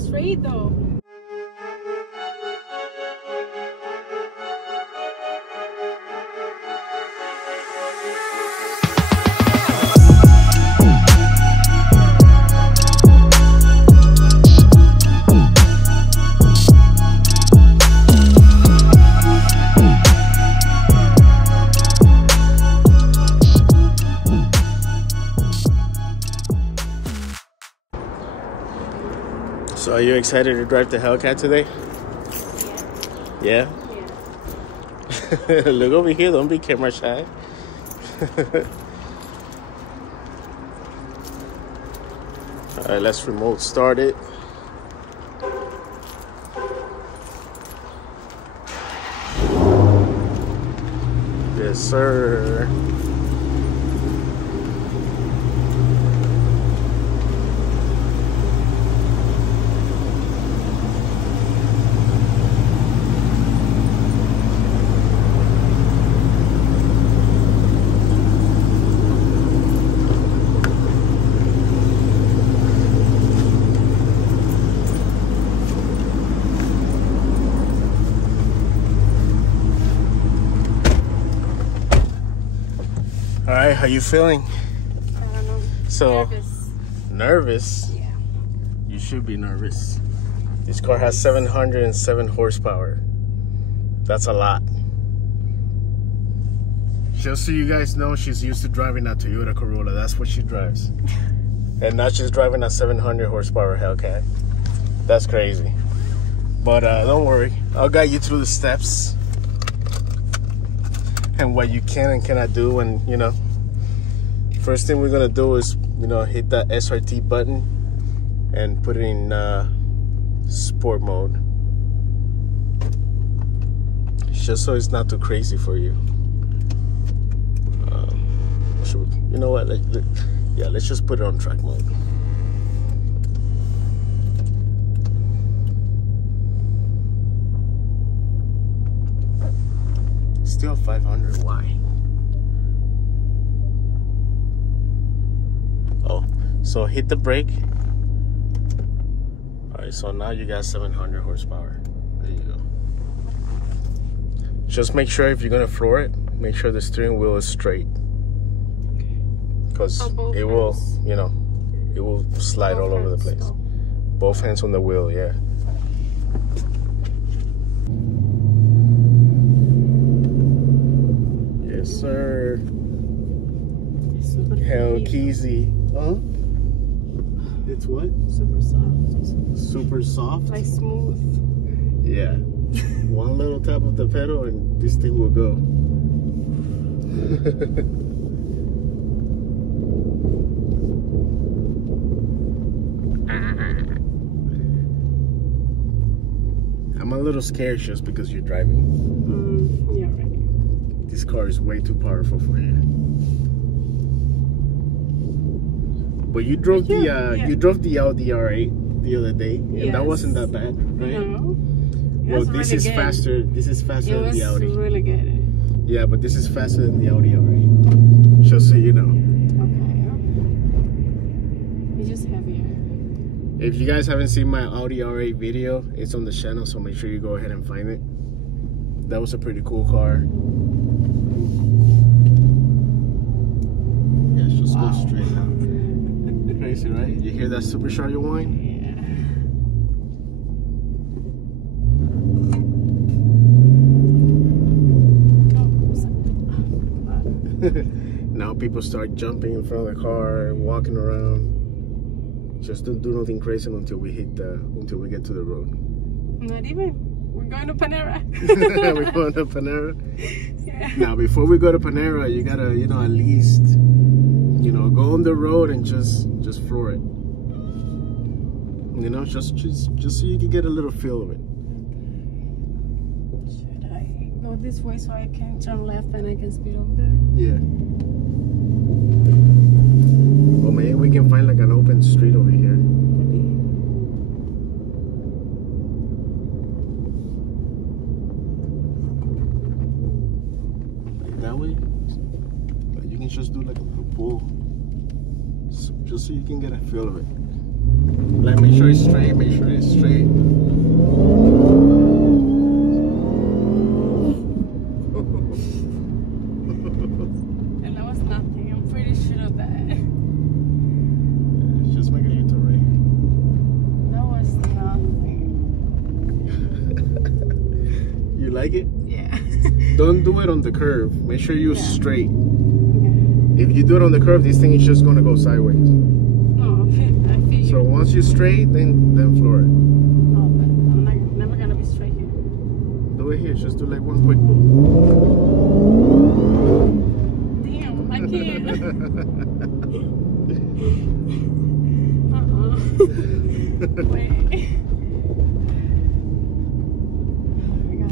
straight though. So are you excited to drive the Hellcat today? Yeah? Yeah. Look over here, don't be camera shy. Alright, let's remote start it. Yes, sir. All right, how you feeling? I don't know. So Nervous. Nervous? Yeah. You should be nervous. This car has 707 horsepower. That's a lot. Just so you guys know, she's used to driving a Toyota Corolla. That's what she drives. And now she's driving a 700 horsepower Hellcat. That's crazy. But don't worry, I'll guide you through the steps and what you can and cannot do. And you know, first thing we're gonna do is, you know, hit that SRT button and put it in sport mode, just so it's not too crazy for you. You know what, yeah, let's just put it on track mode. Still 500. Why? Oh, so hit the brake. All right, so now you got 700 horsepower. There you go. Just make sure if you're gonna floor it, make sure the steering wheel is straight, because it will, you know, it will slide all over the place. Both hands on the wheel, yeah. Yes, sir. Hellcat. Huh? It's what? Super soft. Super soft? Like smooth. Yeah. One little tap of the pedal and this thing will go. I'm a little scared just because you're driving. Yeah, right. This car is way too powerful for you. But you drove you drove the Audi R8 the other day, and that wasn't that bad, right? No. Well, this is faster. This is faster than the Audi. It was really good. Yeah, but this is faster than the Audi R8. Just so you know. Okay. It's just heavier. If you guys haven't seen my Audi R8 video, it's on the channel, so make sure you go ahead and find it. That was a pretty cool car. Yeah, let's just go straight now. Crazy, right? You hear that supercharger whine? Now people start jumping in front of the car, walking around. Just don't do nothing crazy until we get to the road. Not even. We're going to Panera. We're going to Panera. Yeah. Now before we go to Panera, you gotta, you know, at least, you know, go on the road and just floor it. You know, just so you can get a little feel of it. Should I go this way so I can turn left and I can speed over there? Yeah. Well, maybe we can find like an open street over here. Like that way. But you can just do like a little pull, just so you can get a feel of it. Like, make sure it's straight, make sure it's straight. And that was nothing. I'm pretty sure of that. Just make it into rain. That was nothing. You like it? Yeah. Don't do it on the curve. Make sure you're straight. Okay. If you do it on the curve, this thing is just gonna go sideways. No, I feel So once you're straight, then floor it. Oh, but I'm never gonna be straight here. Do it here. Just do like one quick pull. Damn, I can't. Wait.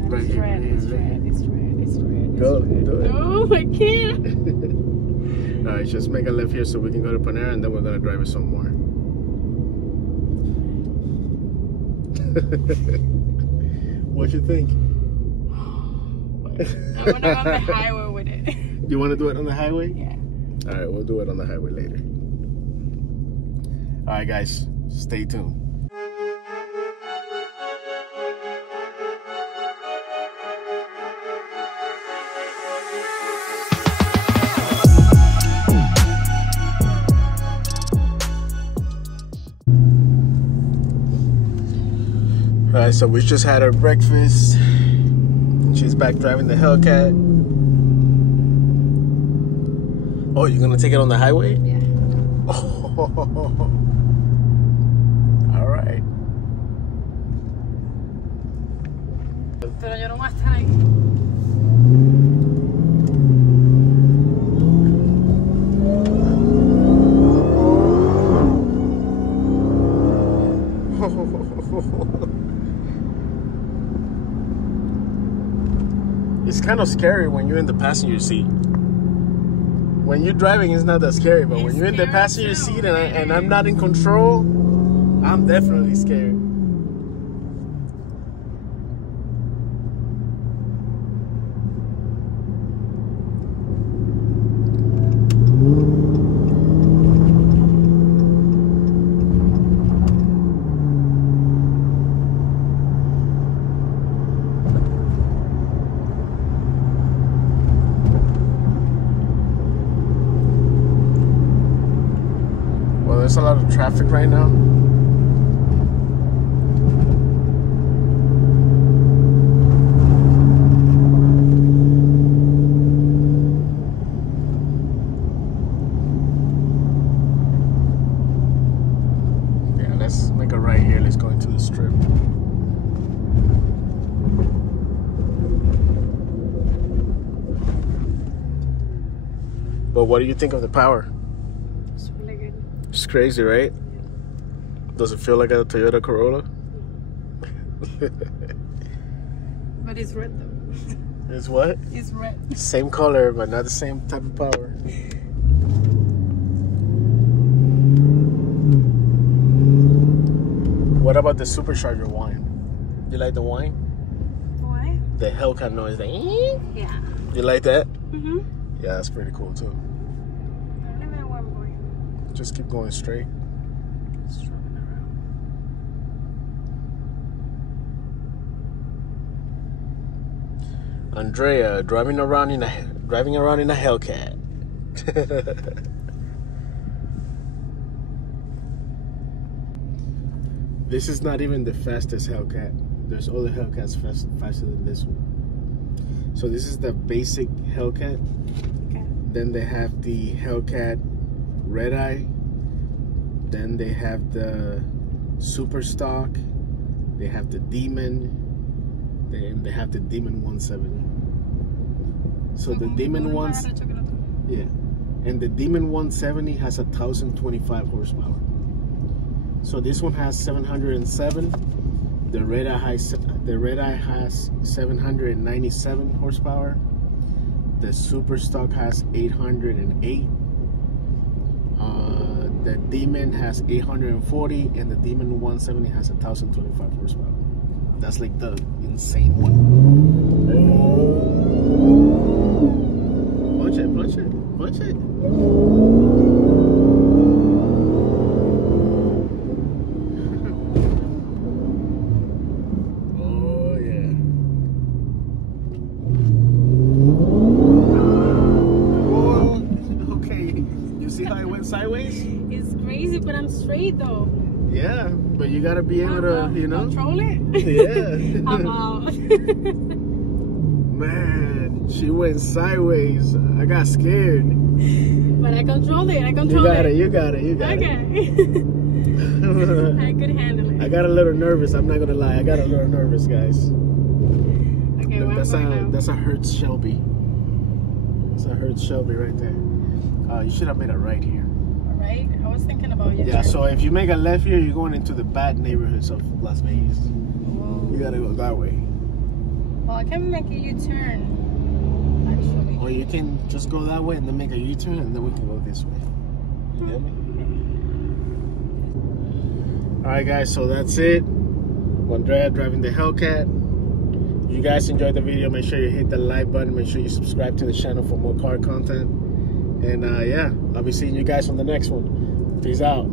Right It's here, red, it's red, it's red, it's red. Go, do it. No, I can't. Alright, just make a left here so we can go to Panera, and then we're gonna drive it some more. What you think? I wanna go on the highway with it. You wanna do it on the highway? Yeah. Alright, we'll do it on the highway later. Alright guys, stay tuned. Alright, so we just had our breakfast. She's back driving the Hellcat. Oh, you're gonna take it on the highway? Yeah. Oh. Alright. Pero yo no voy a estar ahí. It's kind of scary when you're in the passenger seat. When you're driving, it's not that scary, but when you're in the passenger seat and I'm not in control, I'm definitely scared. There's a lot of traffic right now. Yeah, let's make a right here. Let's go into the strip. But what do you think of the power? It's crazy, right? Does it feel like a Toyota Corolla? But it's red though. It's what? It's red. Same color, but not the same type of power. What about the supercharger whine? You like the whine? Why? The Hellcat noise. Yeah. You like that? Mm-hmm. Yeah, that's pretty cool too. I don't even know where I'm going. Just keep going straight. Just driving around. Andrea driving around in a Hellcat. This is not even the fastest Hellcat. There's other Hellcats faster than this one. So this is the basic Hellcat. Okay. Then they have the Hellcat Red Eye. Then they have the Super Stock. They have the Demon. Then they have the Demon 170. So the Demon yeah, and the Demon 170 has 1,025 horsepower. So this one has 707. The Red Eye has 797 horsepower. The Super Stock has 808. The Demon has 840, and the Demon 170 has 1,025 horsepower. That's like the insane one. Oh. Punch it, punch it, punch it. going straight though. Yeah, but you gotta be able to, you know, control it. Yeah. I'm out. Man, she went sideways. I got scared. But I controlled it. I controlled it. You got it. Okay. I could handle it. I got a little nervous. I'm not gonna lie. I got a little nervous, guys. Okay, That's a Hertz Shelby. That's a Hertz Shelby right there. You should have made a right here. Right? I was thinking about you. Yeah, so if you make a left here, you're going into the bad neighborhoods of Las Vegas. Whoa. You gotta go that way. Well, I can make a U-turn, actually. Or you can just go that way and then make a U-turn and then we can go this way. You get me? Alright guys, so that's it. Andrea driving the Hellcat. If you guys enjoyed the video, make sure you hit the like button. Make sure you subscribe to the channel for more car content. And yeah, I'll be seeing you guys on the next one. Peace out.